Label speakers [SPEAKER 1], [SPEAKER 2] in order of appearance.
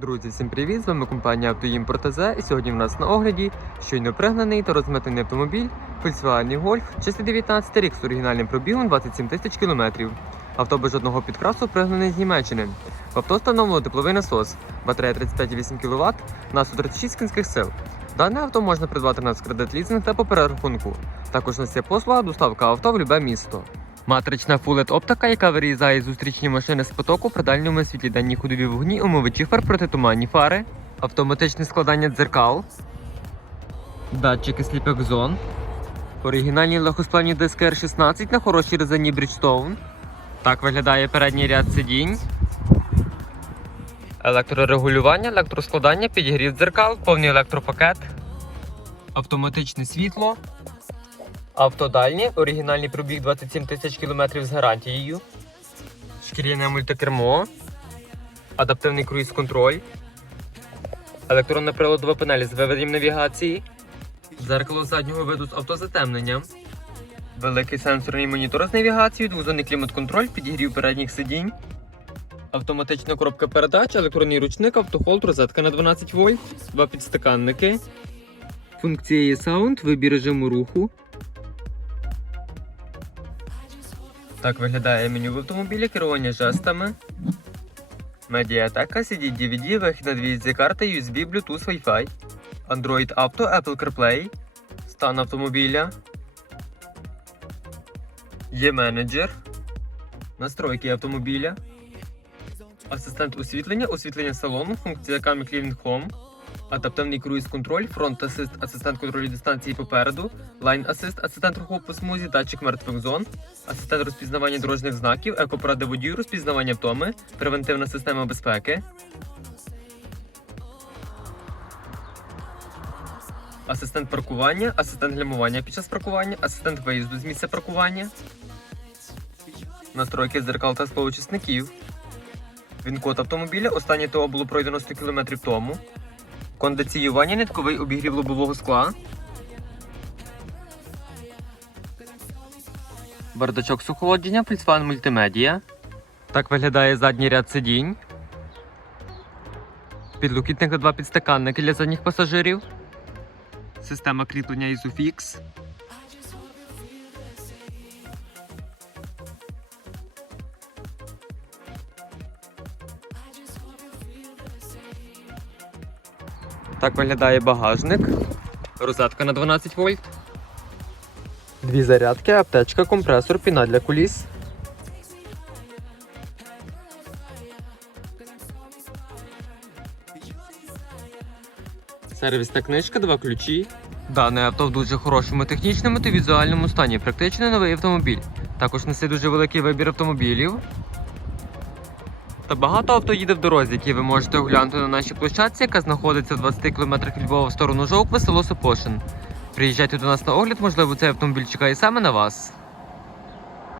[SPEAKER 1] Друзі, всім привіт! З вами компанія Автоімпорт АЗ і сьогодні в нас на огляді щойно пригнаний та розметаний автомобіль Volkswagen Golf 619 рік з оригінальним пробігом 27 тисяч кілометрів. Авто без жодного підкрасу пригнаний з Німеччини. В авто встановлено тепловий насос, батарея 35,8 кВт на 136 кінських сил. Дане авто можна придбати на кредит лізинг та по перерахунку. Також у нас є послуга доставка авто в любе місто. Матрична фулет оптика, яка вирізає зустрічні машини з потоку при дальньому світлі денні ходові вогні, умивачі фар протитуманні фари, автоматичне складання дзеркал, датчики сліпих зон, оригінальні легкосплавні диски R16 на хорошій резині Bridgestone. Так виглядає передній ряд сидінь. Електрорегулювання, електроскладання, підігрів дзеркал, повний електропакет, автоматичне світло. Автодальні, оригінальний пробіг 27 тисяч кілометрів з гарантією, шкіряне мультикермо, адаптивний круїз-контроль, електронна приладова панель з виведенням навігації, дзеркало заднього виду з автозатемненням, великий сенсорний монітор з навігацією, двозонний клімат-контроль, підігрів передніх сидінь, автоматична коробка передач, електронний ручник, автохолд, розетка на 12 вольт, два підстаканники, функція є саунд, вибір режиму руху. Так виглядає меню в автомобілі, керування жестами. Медіатека, CD DVD, вихід на дві карти, USB, Bluetooth, Wi-Fi, Android Auto, Apple CarPlay, стан автомобіля. Є менеджер, настройки автомобіля, асистент освітлення, освітлення салону, функція Camera Cleaning Home, адаптивний круїз-контроль, фронт асист, асистент контролю дистанції попереду, лайн асист, асистент руху по смузі, датчик мертвих зон, асистент розпізнавання дорожніх знаків, екопоради водію, розпізнавання втоми, превентивна система безпеки. Асистент паркування, асистент гальмування під час паркування, асистент виїзду з місця паркування, настройки дзеркал та сполучисників. Він-код автомобіля. Останнє ТО було пройдено 100 км тому. Кондиціювання, нитковий обігрів лобового скла. Бардачок сухолодження, Volkswagen Multimedia. Так виглядає задній ряд сидінь. Підлокітник та два підстаканники для задніх пасажирів. Система кріплення Isofix. Так виглядає багажник. Розетка на 12 вольт. Дві зарядки, аптечка, компресор, піна для куліс. Сервісна книжка, два ключі. Дане авто в дуже хорошому технічному та візуальному стані. Практично новий автомобіль. Також несе дуже великий вибір автомобілів. Та багато авто їде в дорозі, які ви можете оглянути на нашій площадці, яка знаходиться в 20 км від Львова в сторону Жовкви, село Сопошин. Приїжджайте до нас на огляд, можливо, цей автомобіль чекає саме на вас.